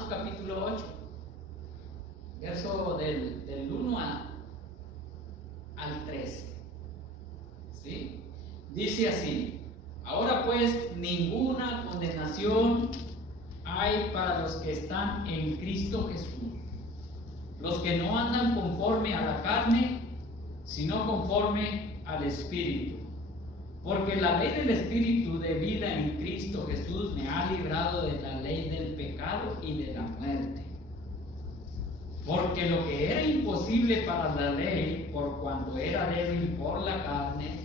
Romanos capítulo 8, verso del 1 al 13. ¿Sí? Dice así: ahora pues ninguna condenación hay para los que están en Cristo Jesús, los que no andan conforme a la carne, sino conforme al Espíritu. Porque la ley del Espíritu de vida en Cristo Jesús me ha librado de la ley del pecado y de la muerte. Porque lo que era imposible para la ley, por cuanto era débil por la carne,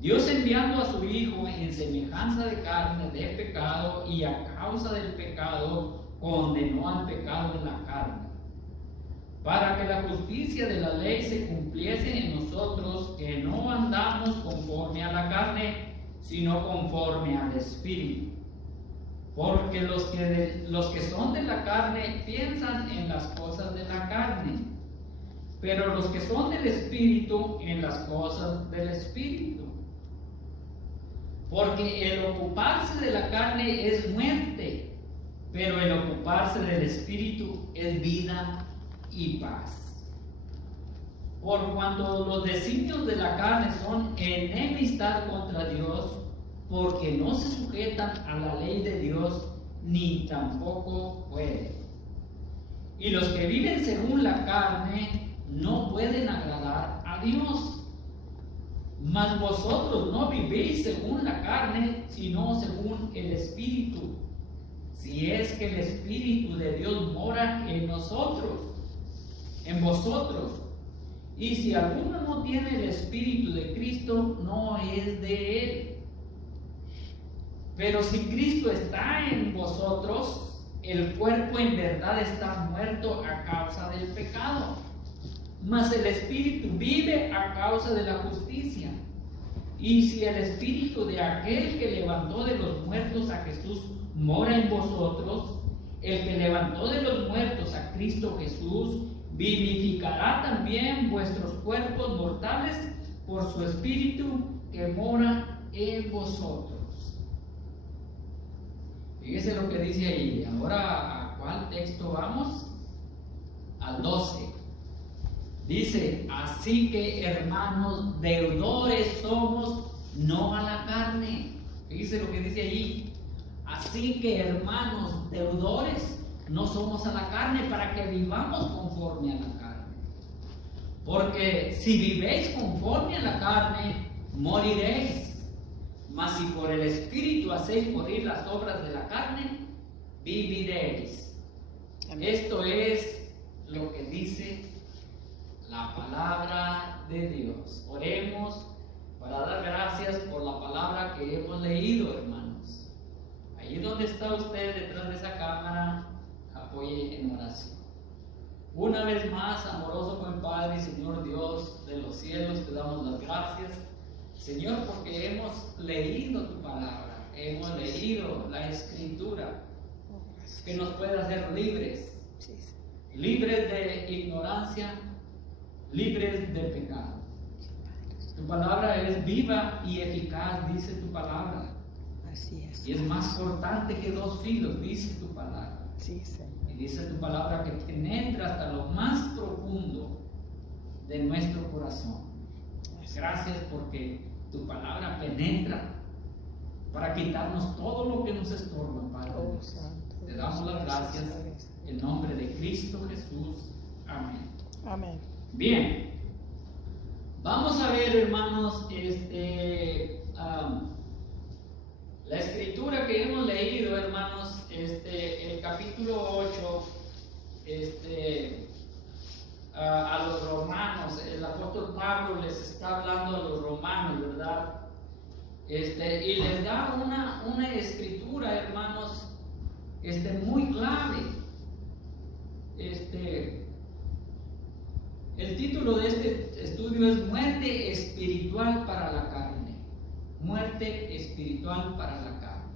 Dios, enviando a su Hijo en semejanza de carne de pecado, y a causa del pecado condenó al pecado en la carne, para que la justicia de la ley se cumpliese en nosotros, que no andamos conforme a la carne, sino conforme al Espíritu. Porque los que son de la carne piensan en las cosas de la carne, pero los que son del Espíritu en las cosas del Espíritu. Porque el ocuparse de la carne es muerte, pero el ocuparse del Espíritu es vida y paz. Por cuanto los designios de la carne son enemistad contra Dios, porque no se sujetan a la ley de Dios, ni tampoco pueden. Y los que viven según la carne no pueden agradar a Dios. Mas vosotros no vivís según la carne, sino según el Espíritu, si es que el Espíritu de Dios mora en nosotros, en vosotros. Y si alguno no tiene el Espíritu de Cristo, no es de él. Pero si Cristo está en vosotros, el cuerpo en verdad está muerto a causa del pecado, mas el Espíritu vive a causa de la justicia. Y si el Espíritu de aquel que levantó de los muertos a Jesús mora en vosotros, el que levantó de los muertos a Cristo Jesús vivificará también vuestros cuerpos mortales por su Espíritu que mora en vosotros. Fíjese lo que dice ahí. Ahora, ¿a cuál texto vamos? Al 12. Dice: así que, hermanos, deudores somos, no a la carne. Fíjese lo que dice ahí. Así que, hermanos, deudores, no somos a la carne, para que vivamos conforme a la carne. Porque si vivéis conforme a la carne, moriréis. Mas si por el Espíritu hacéis morir las obras de la carne, viviréis. Amén. Esto es lo que dice la palabra de Dios. Oremos para dar gracias por la palabra que hemos leído, hermanos. Allí donde está usted, detrás de esa cámara, apoye en oración. Una vez más, amoroso buen Padre y Señor Dios de los cielos, te damos las gracias, Señor, porque hemos leído tu palabra, hemos leído la Escritura, que nos puede hacer libres, libres de ignorancia, libres del pecado. Tu palabra es viva y eficaz, dice tu palabra. Así es. Y es más cortante que dos filos, dice tu palabra. Sí, Señor. Y dice tu palabra que penetra hasta lo más profundo de nuestro corazón. Gracias porque tu palabra penetra para quitarnos todo lo que nos estorba, Padre. Oh, Santo. Te damos las gracias en nombre de Cristo Jesús. Amén. Amén. Bien, vamos a ver, hermanos, la escritura que hemos leído, hermanos, el capítulo 8, a los romanos. El apóstol Pablo les está hablando a los romanos, ¿verdad? Y les da una escritura, hermanos, muy clave. El título de este estudio es Muerte espiritual para la carne. Muerte espiritual para la carne.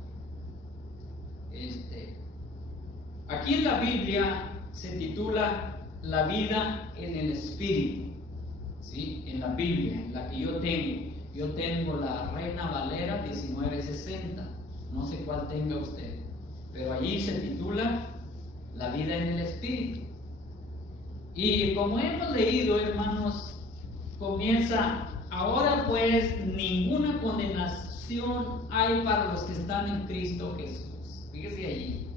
Aquí en la Biblia se titula La vida en el Espíritu. ¿Sí? En la Biblia, en la que yo tengo la Reina Valera 1960. No sé cuál tenga usted, pero allí se titula vida en el Espíritu. Y como hemos leído, hermanos, comienza: ahora pues ninguna condenación hay para los que están en Cristo Jesús. Fíjese allí.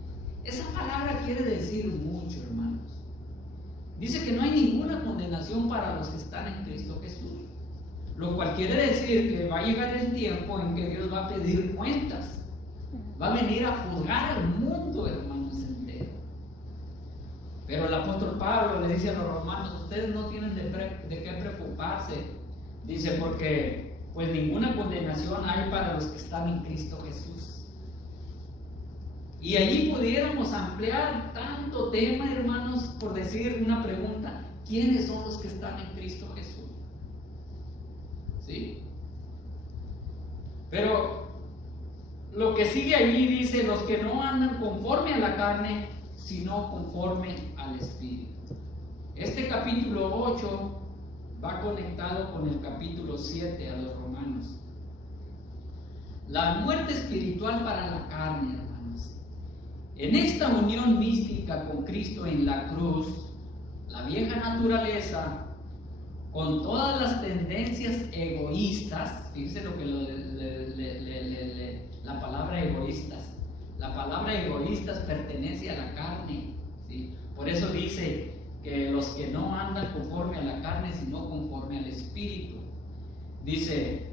Esa palabra quiere decir mucho, hermanos. Dice que no hay ninguna condenación para los que están en Cristo Jesús. Lo cual quiere decir que va a llegar el tiempo en que Dios va a pedir cuentas. Va a venir a juzgar al mundo, hermanos, entero. Pero el apóstol Pablo le dice a los romanos: ustedes no tienen de qué preocuparse. Dice, porque pues ninguna condenación hay para los que están en Cristo Jesús. Y allí pudiéramos ampliar tanto tema, hermanos, por decir una pregunta: ¿quiénes son los que están en Cristo Jesús? ¿Sí? Pero lo que sigue allí dice: los que no andan conforme a la carne, sino conforme al Espíritu. Este capítulo 8 va conectado con el capítulo 7 a los Romanos. La muerte espiritual para la carne, hermanos. En esta unión mística con Cristo en la cruz, la vieja naturaleza, con todas las tendencias egoístas, fíjense lo que la palabra egoístas. La palabra egoístas pertenece a la carne, ¿sí? Por eso dice que los que no andan conforme a la carne, sino conforme al Espíritu. Dice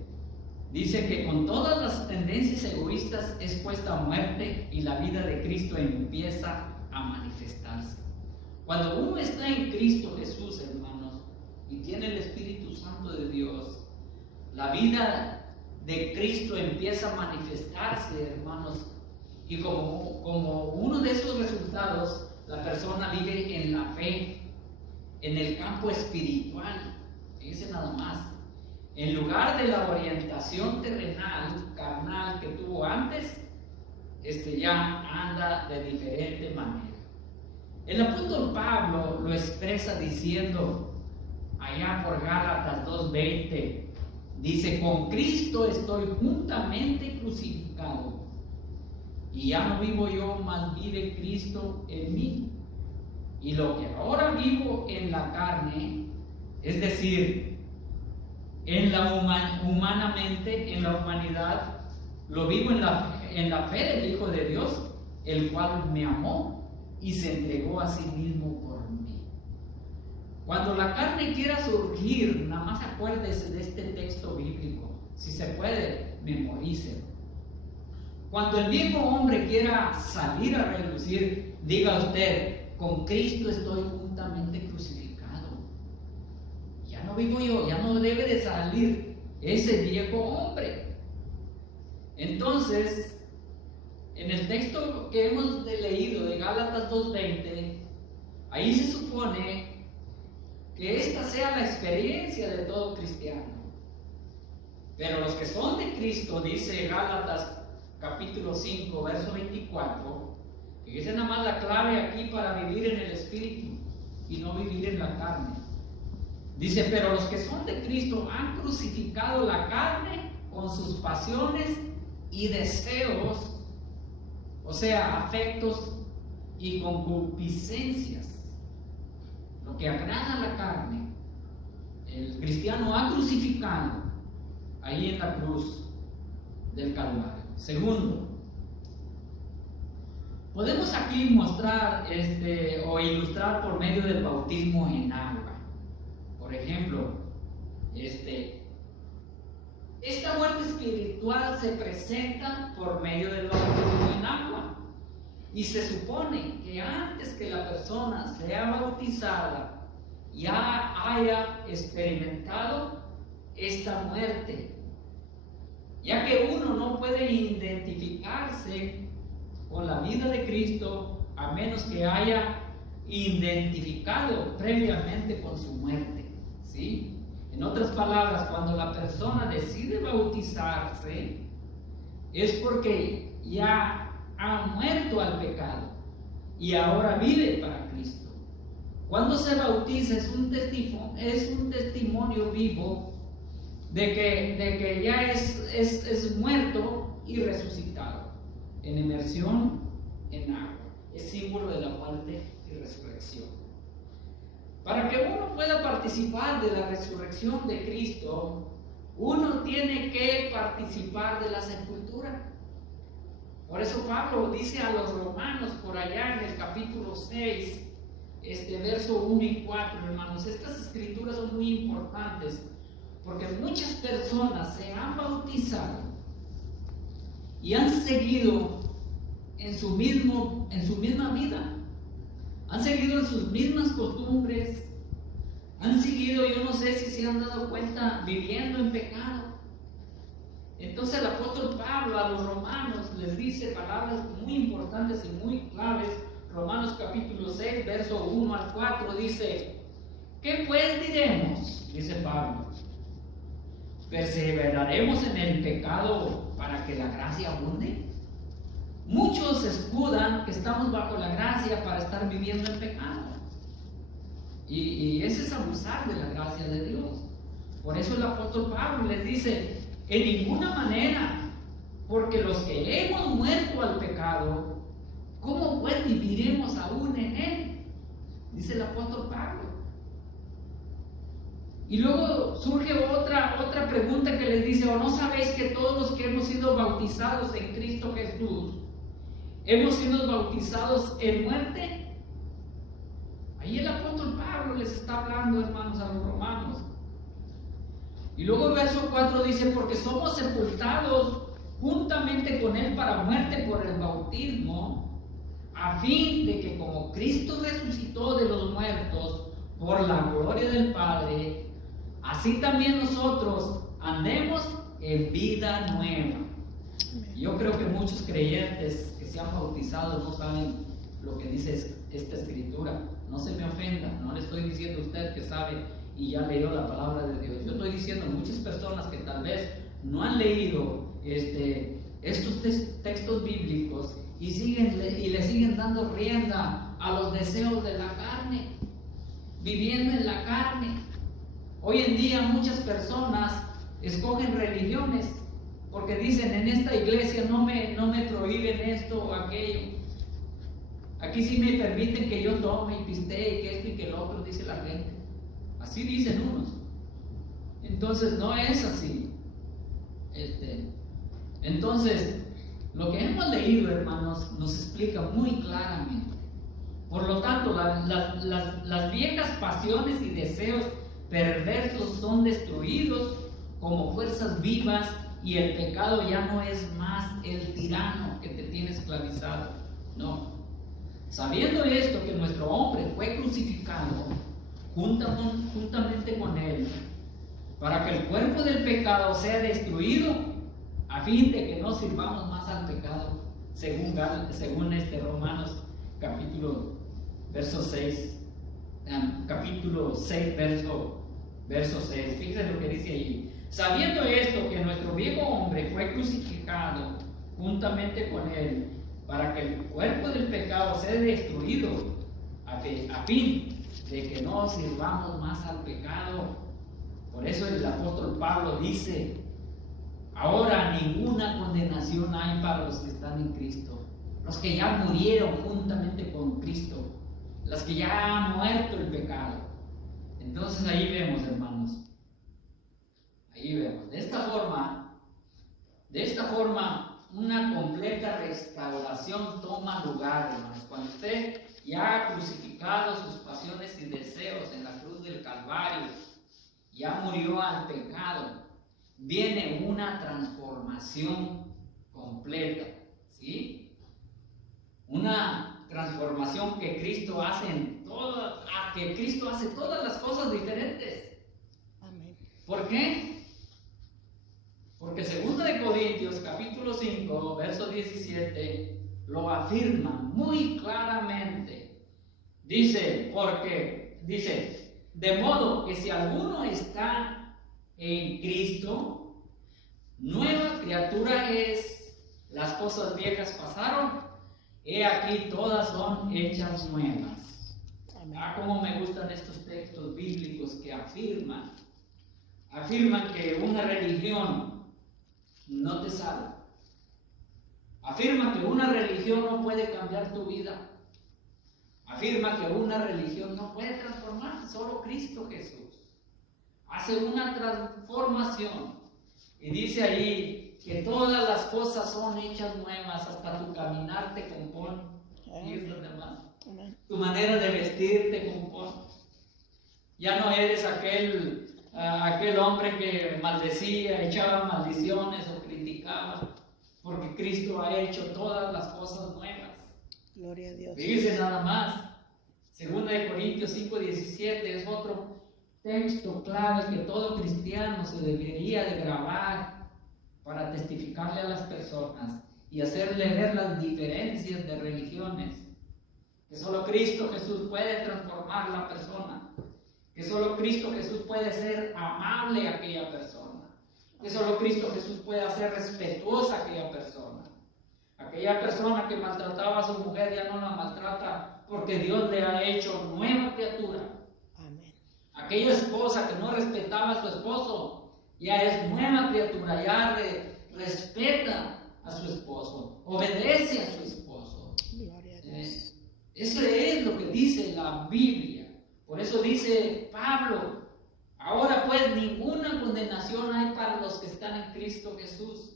que con todas las tendencias egoístas es puesta a muerte y la vida de Cristo empieza a manifestarse. Cuando uno está en Cristo Jesús, hermanos, y tiene el Espíritu Santo de Dios, la vida de Cristo empieza a manifestarse, hermanos, y como uno de esos resultados, la persona vive en la fe, en el campo espiritual. Fíjense nada más. En lugar de la orientación terrenal, carnal que tuvo antes, ya anda de diferente manera. El apóstol Pablo lo expresa diciendo allá por Gálatas 2:20, dice: con Cristo estoy juntamente crucificado, y ya no vivo yo, mas vive Cristo en mí. Y lo que ahora vivo en la carne, es decir, humanamente, en la humanidad, lo vivo en la fe del Hijo de Dios, el cual me amó y se entregó a sí mismo por mí. Cuando la carne quiera surgir, nada más acuérdese de este texto bíblico. Si se puede, memorícelo. Cuando el viejo hombre quiera salir a relucir, diga usted: con Cristo estoy juntamente crucificado. Ya no vivo yo, ya no debe de salir ese viejo hombre. Entonces, en el texto que hemos leído de Gálatas 2:20, ahí se supone que esta sea la experiencia de todo cristiano. Pero los que son de Cristo, dice Gálatas capítulo 5, verso 24, que es nada más la clave aquí para vivir en el Espíritu y no vivir en la carne. Dice: pero los que son de Cristo han crucificado la carne con sus pasiones y deseos, o sea, afectos y concupiscencias. Lo que agrada a la carne, el cristiano ha crucificado ahí en la cruz del Calvario. Segundo, podemos aquí mostrar o ilustrar por medio del bautismo en agua. Por ejemplo, esta muerte espiritual se presenta por medio del bautismo en agua. Y se supone que antes que la persona sea bautizada, ya haya experimentado esta muerte, ya que uno no puede identificarse con la vida de Cristo a menos que haya identificado previamente con su muerte, ¿sí? En otras palabras, cuando la persona decide bautizarse, es porque ya ha muerto al pecado y ahora vive para Cristo. Cuando se bautiza es un testimonio vivo de que ya es muerto y resucitado en inmersión en agua. es símbolo de la muerte y resurrección. Para que uno pueda participar de la resurrección de Cristo, uno tiene que participar de la sepultura. Por eso Pablo dice a los romanos por allá en el capítulo 6, verso 1 y 4, hermanos, estas escrituras son muy importantes porque muchas personas se han bautizado y han seguido en su misma vida, han seguido en sus mismas costumbres, han seguido, yo no sé si se han dado cuenta, viviendo en pecado. Entonces el apóstol Pablo a los romanos les dice palabras muy importantes y muy claves. Romanos capítulo 6, verso 1 al 4 dice: ¿qué pues diremos? Dice Pablo: ¿perseveraremos en el pecado para que la gracia abunde? Muchos escudan que estamos bajo la gracia para estar viviendo en pecado. Y ese es abusar de la gracia de Dios. Por eso el apóstol Pablo les dice: en ninguna manera, porque los que hemos muerto al pecado, ¿cómo pues viviremos aún en él? Dice el apóstol Pablo. Y luego surge otra pregunta que les dice: ¿o no sabéis que todos los que hemos sido bautizados en Cristo Jesús, hemos sido bautizados en muerte? Ahí el apóstol Pablo les está hablando, hermanos, a los romanos. Y luego el verso 4 dice: porque somos sepultados juntamente con él para muerte por el bautismo, a fin de que como Cristo resucitó de los muertos por la gloria del Padre, así también nosotros andemos en vida nueva. Yo creo que muchos creyentes que se han bautizado no saben lo que dice esta escritura. No se me ofenda, no le estoy diciendo a usted que sabe y ya leyó la palabra de Dios. Yo estoy diciendo a muchas personas que tal vez no han leído estos textos bíblicos y le siguen dando rienda a los deseos de la carne, viviendo en la carne. Hoy en día muchas personas escogen religiones porque dicen: en esta iglesia no me prohíben esto o aquello. Aquí sí me permiten que yo tome y pistee y que esto y que lo otro, dice la gente. Así dicen unos. Entonces no es así. Entonces, lo que hemos leído, hermanos, nos explica muy claramente. Por lo tanto, las viejas pasiones y deseos perversos son destruidos como fuerzas vivas y el pecado ya no es más el tirano que te tiene esclavizado. No. Sabiendo esto, que nuestro hombre fue crucificado juntamente con él, para que el cuerpo del pecado sea destruido, a fin de que no sirvamos más al pecado, según Romanos capítulo 6, verso 6. Fíjense lo que dice ahí: sabiendo esto, que nuestro viejo hombre fue crucificado juntamente con él, para que el cuerpo del pecado sea destruido, a fin de que no sirvamos más al pecado. Por eso el apóstol Pablo dice: ahora ninguna condenación hay para los que están en Cristo, los que ya murieron juntamente con Cristo, los que ya han muerto el pecado. Entonces ahí vemos, hermanos, ahí vemos, de esta forma una completa restauración toma lugar, hermanos. Cuando usted ya ha crucificado sus pasiones y deseos en la cruz del Calvario, ya murió al pecado, viene una transformación completa, ¿sí? Una transformación que Cristo hace todas las cosas diferentes. Amén. ¿Por qué? Porque 2 Corintios capítulo 5, verso 17 lo afirma muy claramente. Dice, de modo que si alguno está en Cristo, nueva criatura es, las cosas viejas pasaron, he aquí todas son hechas nuevas. Cómo me gustan estos textos bíblicos que afirman que una religión no te salva. Afirma que una religión no puede cambiar tu vida. afirma que una religión no puede transformarse, solo Cristo Jesús hace una transformación. Y dice ahí que todas las cosas son hechas nuevas, hasta tu caminar te compone. Y es lo demás. Tu manera de vestir te compone. Ya no eres aquel hombre que maldecía, echaba maldiciones o criticaba, porque Cristo ha hecho todas las cosas nuevas. Gloria a Dios. Fíjense nada más. 2 Corintios 5:17 es otro texto clave que todo cristiano se debería de grabar para testificarle a las personas y hacerle ver las diferencias de religiones. Que solo Cristo Jesús puede transformar la persona. Que solo Cristo Jesús puede ser amable a aquella persona. Que solo Cristo Jesús puede hacer respetuosa a aquella persona. Aquella persona que maltrataba a su mujer ya no la maltrata porque Dios le ha hecho nueva criatura. Amén. Aquella esposa que no respetaba a su esposo ya es nueva criatura, ya respeta a su esposo, obedece a su esposo. Gloria a Dios. Eso es lo que dice la Biblia. Por eso dice Pablo, ahora pues ninguna condenación hay para los que están en Cristo Jesús.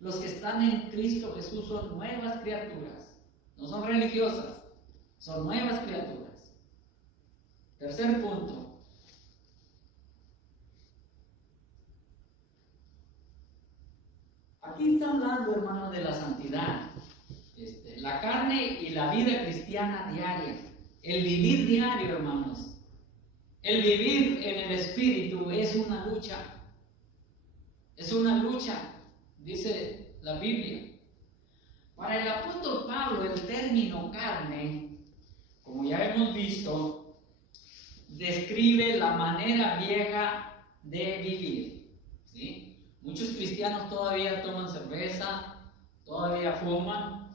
Los que están en Cristo Jesús son nuevas criaturas, no son religiosas, son nuevas criaturas. Tercer punto. Aquí está hablando, hermano, de la santidad, la carne y la vida cristiana diaria, el vivir diario, hermanos. El vivir en el Espíritu es una lucha. Es una lucha, dice la Biblia. Para el apóstol Pablo, el término carne, como ya hemos visto, describe la manera vieja de vivir. ¿Sí? Muchos cristianos todavía toman cerveza, todavía fuman,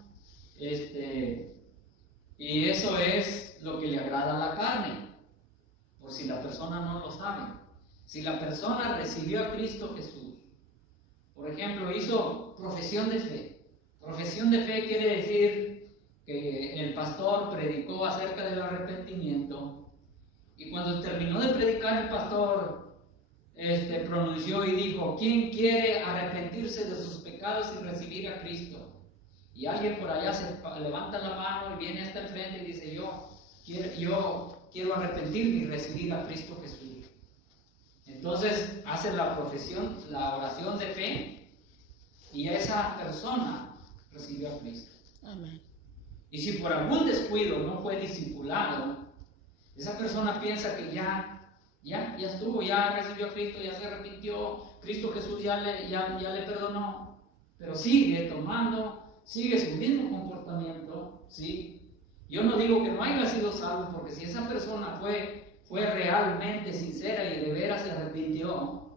y eso es lo que le agrada a la carne. Por si la persona no lo sabe. Si la persona recibió a Cristo Jesús, por ejemplo, hizo profesión de fe. Profesión de fe quiere decir que el pastor predicó acerca del arrepentimiento y cuando terminó de predicar el pastor pronunció y dijo: ¿quién quiere arrepentirse de sus pecados y recibir a Cristo? Y alguien por allá se levanta la mano y viene hasta el frente y dice: yo quiero arrepentirme y recibir a Cristo Jesús. Entonces hace la profesión, la oración de fe, y esa persona recibió a Cristo. Amén. Y si por algún descuido no fue discipulado, esa persona piensa que ya estuvo, ya recibió a Cristo, ya se arrepintió, Cristo Jesús ya le perdonó, pero sigue tomando, sigue su mismo comportamiento, ¿sí? Yo no digo que no haya sido salvo, porque si esa persona fue realmente sincera y de veras se arrepintió,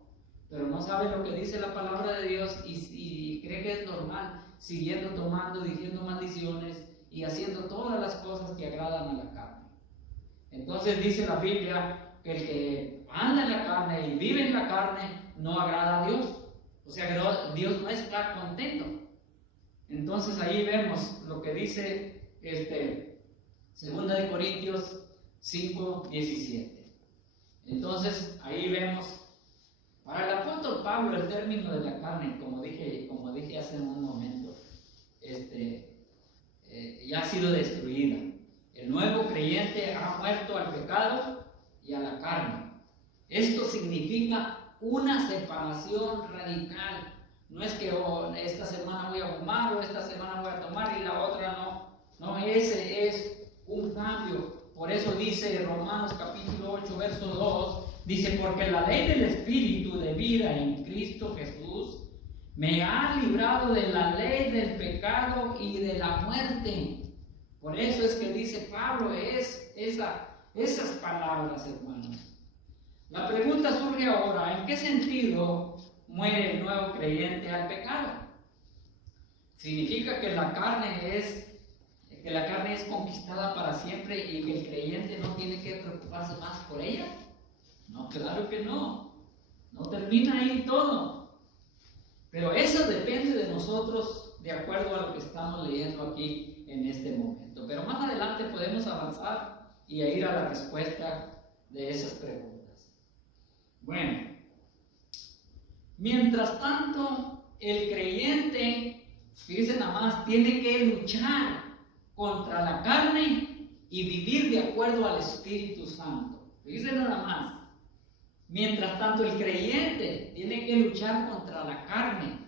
pero no sabe lo que dice la palabra de Dios y cree que es normal, siguiendo tomando, diciendo maldiciones y haciendo todas las cosas que agradan a la carne. Entonces dice la Biblia que el que anda en la carne y vive en la carne no agrada a Dios. O sea que Dios no está contento. Entonces ahí vemos lo que dice 2 Corintios 5:17. Entonces ahí vemos, para el apóstol Pablo, el término de la carne, como dije hace un momento, ya ha sido destruida. El nuevo creyente ha muerto al pecado y a la carne. Esto significa una separación radical. No es que esta semana voy a fumar o esta semana voy a tomar y la otra no. No, ese es un cambio. Por eso dice Romanos capítulo 8, verso 2, dice: porque la ley del Espíritu de vida en Cristo Jesús me ha librado de la ley del pecado y de la muerte. Por eso es que dice Pablo esas palabras, hermanos. La pregunta surge ahora: ¿en qué sentido muere el nuevo creyente al pecado? ¿Significa que la carne es conquistada para siempre y que el creyente no tiene que preocuparse más por ella? No, claro que no. No termina ahí todo. Pero eso depende de nosotros, de acuerdo a lo que estamos leyendo aquí en este momento. Pero más adelante podemos avanzar y ir a la respuesta de esas preguntas. Bueno, mientras tanto, el creyente, fíjense nada más, tiene que luchar contra la carne y vivir de acuerdo al Espíritu Santo. Fíjense nada más. Mientras tanto, el creyente tiene que luchar contra la carne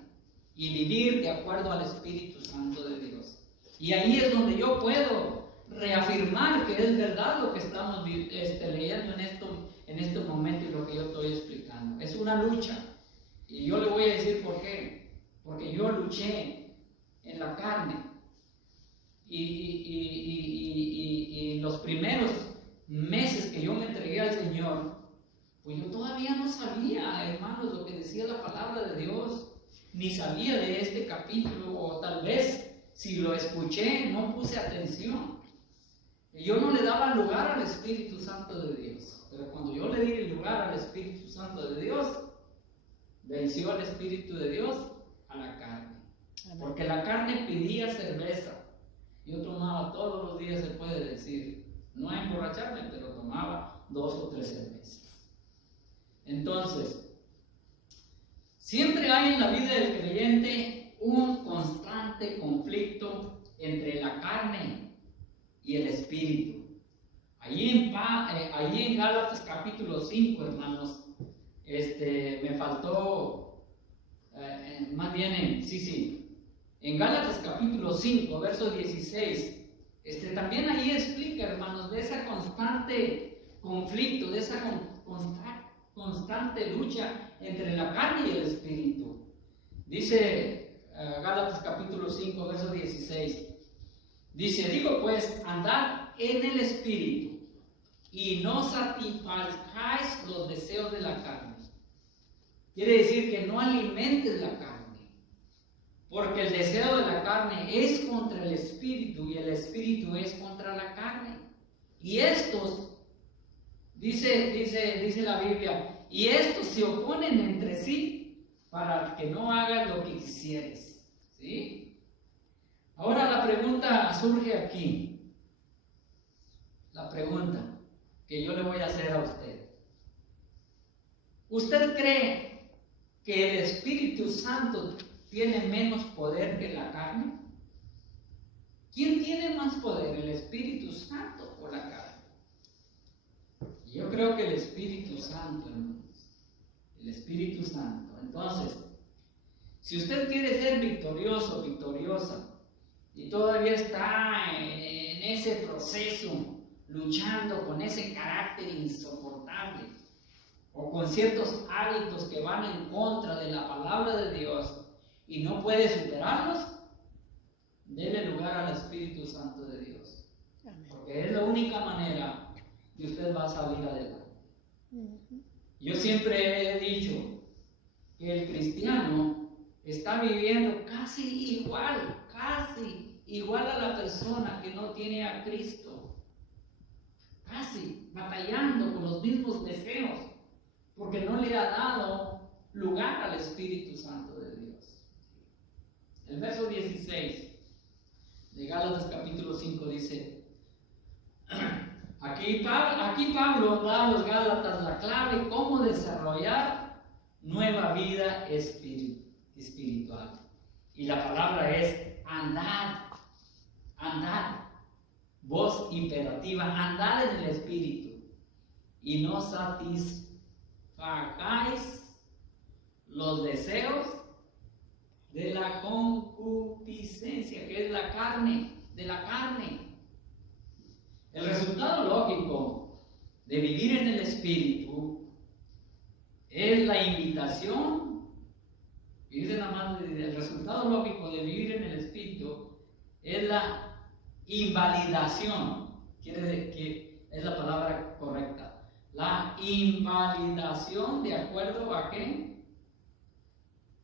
y vivir de acuerdo al Espíritu Santo de Dios. Y ahí es donde yo puedo reafirmar que es verdad lo que estamos leyendo en este momento y lo que yo estoy explicando. Es una lucha. Y yo le voy a decir por qué. Porque yo luché en la carne. Y los primeros meses que yo me entregué al Señor, pues yo todavía no sabía, hermanos, lo que decía la palabra de Dios. Ni sabía de este capítulo, o tal vez si lo escuché no puse atención. Yo no le daba lugar al Espíritu Santo de Dios. Pero cuando yo le di el lugar al Espíritu Santo de Dios, venció al Espíritu de Dios a la carne. Amén. Porque la carne pedía cerveza. Yo tomaba todos los días, se puede decir, no a emborracharme, pero tomaba 2 o 3 cervezas. Entonces, siempre hay en la vida del creyente un constante conflicto entre la carne y el espíritu. Allí en Gálatas capítulo 5, hermanos, me faltó, más bien en Gálatas capítulo 5, verso 16, también ahí explica, hermanos, de ese constante conflicto, de esa constante lucha entre la carne y el espíritu. Dice Gálatas capítulo 5, verso 16, dice, digo pues, andad en el espíritu y no satisfagáis los deseos de la carne. Quiere decir que no alimentes la carne, porque el deseo de la carne es contra el espíritu y el espíritu es contra la carne. Y estos, dice la Biblia, y estos se oponen entre sí para que no hagas lo que quisieres. ¿Sí? Ahora la pregunta surge aquí. La pregunta que yo le voy a hacer a usted. ¿Usted cree que el Espíritu Santo tiene menos poder que la carne? ¿Quién tiene más poder, el Espíritu Santo o la carne? Yo creo que el Espíritu Santo, hermanos. El Espíritu Santo. Entonces, si usted quiere ser victorioso, victoriosa, y todavía está en ese proceso, luchando con ese carácter insoportable, o con ciertos hábitos que van en contra de la palabra de Dios, y no puede superarlos, dele lugar al Espíritu Santo de Dios. Amén. Porque es la única manera que usted va a salir adelante. Yo siempre he dicho que el cristiano está viviendo casi igual a la persona que no tiene a Cristo. Casi batallando con los mismos deseos, porque no le ha dado lugar al Espíritu Santo de Dios. El verso 16 de Gálatas capítulo 5 dice, aquí Pablo da a los Gálatas la clave cómo desarrollar nueva vida espiritual. Y la palabra es andad. Voz imperativa, andad en el Espíritu y no satisfagáis los deseos de la concupiscencia, que es la carne, de la carne. El resultado lógico de vivir en el Espíritu es la invitación. Fíjense nada más, el resultado lógico de vivir en el Espíritu es la invalidación. Quiere decir que es la palabra correcta. La invalidación de acuerdo a qué?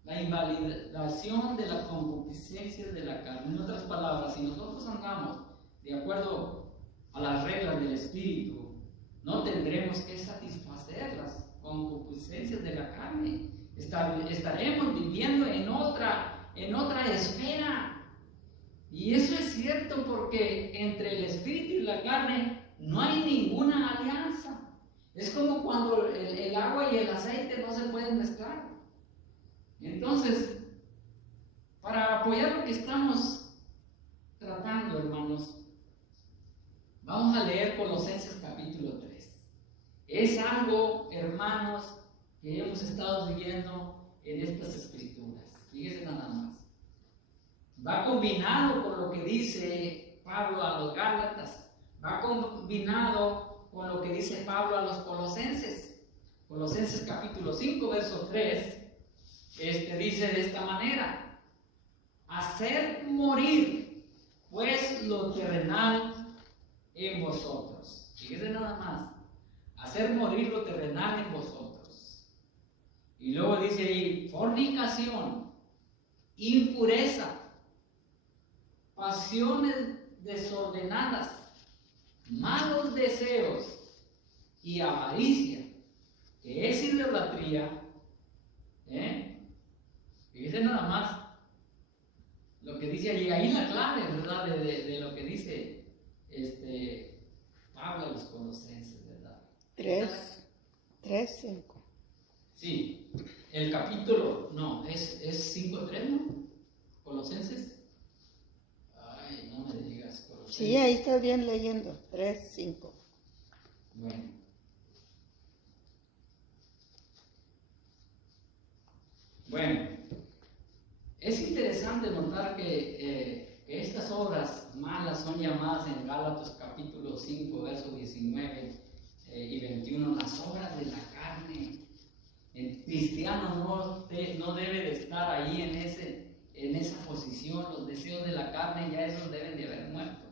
La invalidación de las concupiscencias de la carne. En otras palabras, si nosotros andamos de acuerdo a las reglas del Espíritu, no tendremos que satisfacer las concupiscencias de la carne. Estaremos viviendo en otra esfera. Y eso es cierto porque entre el espíritu y la carne no hay ninguna alianza. Es como cuando el agua y el aceite no se pueden mezclar. Entonces, para apoyar lo que estamos tratando, hermanos, vamos a leer Colosenses capítulo 3. Es algo, hermanos, que hemos estado siguiendo en estas escrituras. Fíjense nada más. Va combinado con lo que dice Pablo a los Gálatas. Va combinado con lo que dice Pablo a los Colosenses. Colosenses capítulo 5, verso 3, dice de esta manera: hacer morir pues lo terrenal en vosotros. Fíjense nada más. Hacer morir lo terrenal en vosotros. Y luego dice ahí: fornicación, impureza, pasiones desordenadas, malos deseos y avaricia, que es idolatría. Fíjense nada más lo que dice allí. Ahí la clave, ¿verdad? De lo que dice Pablo a los Colosenses, ¿verdad? 3:5. Sí, el capítulo, no, es 5:3, ¿no? Colosenses. Ay, no me digas Colosenses. Sí, ahí está bien leyendo. 3:5. Bueno, es interesante notar que estas obras malas son llamadas en Gálatas capítulo 5, versos 19 y 21, las obras de la carne. El cristiano no debe de estar ahí en esa posición. Los deseos de la carne ya esos deben de haber muerto.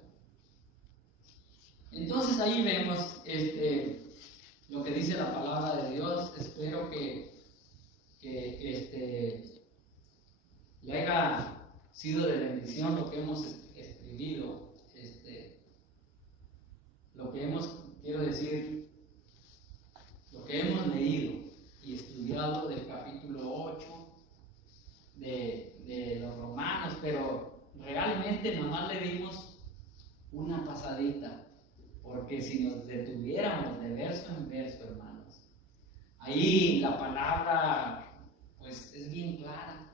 Entonces ahí vemos lo que dice la palabra de Dios. Espero que le haya sido de bendición lo que hemos escribido, lo que hemos leído y estudiado del capítulo 8 de los Romanos, pero realmente nomás le dimos una pasadita, porque si nos detuviéramos de verso en verso, hermanos, ahí la palabra pues es bien clara.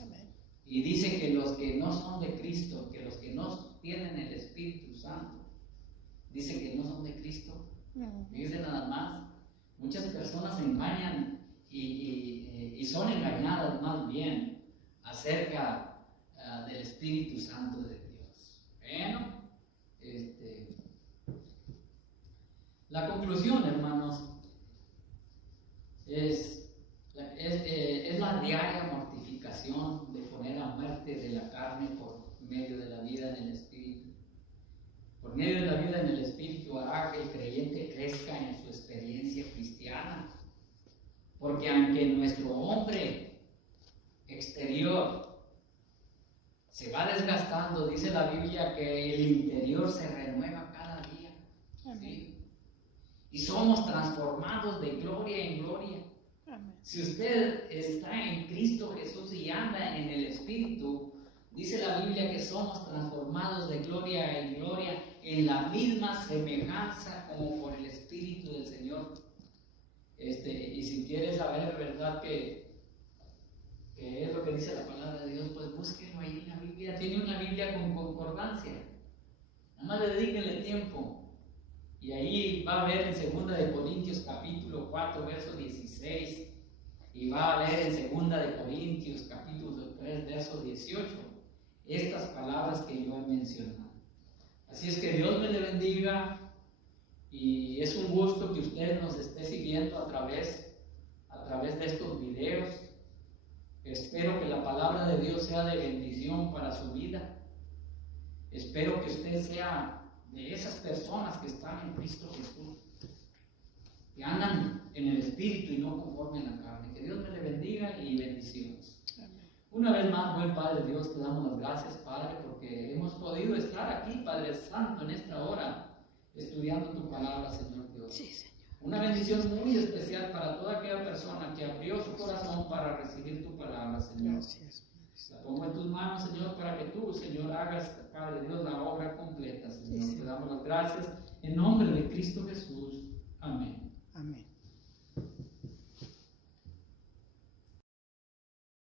Amén. Y dice que los que no son de Cristo, que los que no tienen el Espíritu Santo, dice que no son de Cristo. Fíjense nada más, muchas personas se engañan y son engañadas más bien acerca del Espíritu Santo de Dios. Bueno, la conclusión, hermanos, es la diaria mortificación de poner a muerte de la carne por medio de la vida en el Espíritu. Por medio de la vida en el Espíritu hará que el creyente crezca en su experiencia cristiana. Porque aunque nuestro hombre exterior se va desgastando, dice la Biblia que el interior se renueva cada día. ¿Sí? Y somos transformados de gloria en gloria. Amén. Si usted está en Cristo Jesús y anda en el Espíritu, dice la Biblia que somos transformados de gloria en gloria en la misma semejanza como por el Espíritu del Señor. Y si quieres saber, ¿verdad?, que es lo que dice la palabra de Dios, pues búsquenlo ahí en la Biblia. Tiene una Biblia con concordancia. Nada más dedíquenle tiempo. Y ahí va a ver en 2 de Corintios capítulo 4, verso 16. Y va a leer en 2 de Corintios capítulo 3, verso 18. Estas palabras que yo he mencionado. Así es que Dios me le bendiga. Y es un gusto que usted nos esté siguiendo a través de estos videos. Espero que la palabra de Dios sea de bendición para su vida. Espero que usted sea de esas personas que están en Cristo Jesús, que andan en el Espíritu y no conforme a la carne. Que Dios me le bendiga y bendiciones. Amén. Una vez más, buen Padre Dios, te damos las gracias, Padre, porque hemos podido estar aquí, Padre Santo, en esta hora, estudiando tu palabra, Señor Dios. Sí, Señor. Una bendición muy especial para toda aquella persona que abrió su corazón para recibir tu palabra, Señor. Gracias. La pongo en tus manos, Señor, para que tú, Señor, hagas, Padre Dios, la obra completa, Señor. Sí, sí. Te damos las gracias en nombre de Cristo Jesús. Amén.